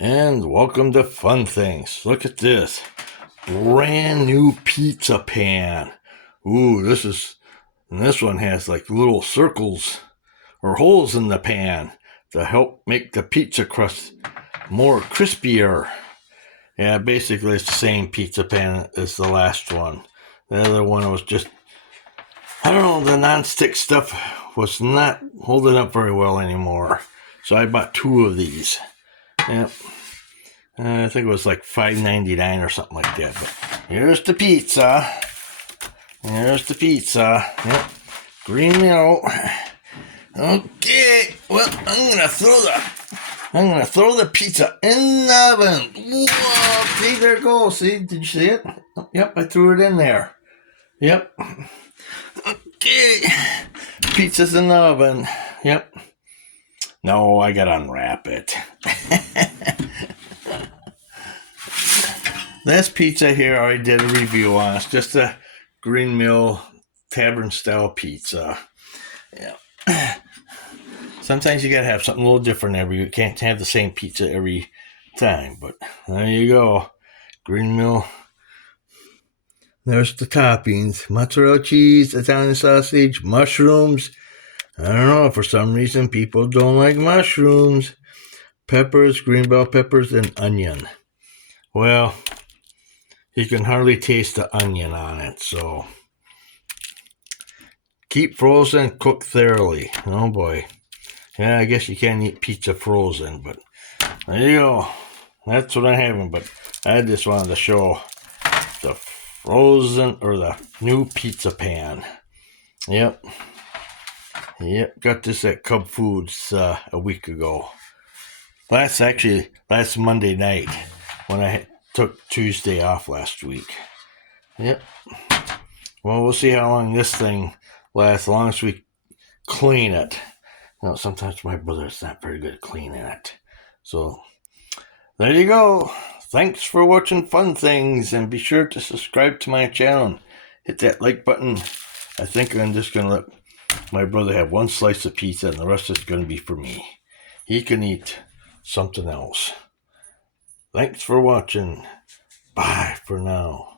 And welcome to Fun Things. Look at this. Brand new pizza pan. Ooh, this one has like little circles or holes in the pan to help make the pizza crust more crispier. Yeah, basically it's the same pizza pan as the last one. The other one was just, I don't know, the non-stick stuff was not holding up very well anymore. So I bought two of these. Yep. I think it was like $5.99 or something like that. But here's the pizza. Yep. Green meal. Okay. Well, I'm gonna throw the pizza in the oven. Whoa! See, there it goes. See, did you see it? Yep, I threw it in there. Yep. Okay. Pizza's in the oven. Yep. No, I gotta unwrap it. This pizza here, I already did a review on. It's just a Green Mill Tavern style pizza. Yeah. Sometimes you gotta have something a little different you can't have the same pizza every time, but there you go. Green Mill. There's the toppings. Mozzarella cheese, Italian sausage, mushrooms. I don't know, for some reason people don't like mushrooms. Peppers, green bell peppers, and onion. Well, you can hardly taste the onion on it, so keep frozen, cook thoroughly. Oh boy. Yeah, I guess you can't eat pizza frozen, but there you go. That's what I'm having, but I just wanted to show the frozen or the new pizza pan. Yep, got this at Cub Foods a week ago. Last Monday night when I took Tuesday off last week. Yep. Well, we'll see how long this thing lasts, as long as we clean it. Now, sometimes my brother's not very good at cleaning it. So, there you go. Thanks for watching Fun Things, and be sure to subscribe to my channel. Hit that like button. I think I'm just going to let my brother have one slice of pizza, and the rest is going to be for me. He can eat something else. Thanks for watching. Bye for now.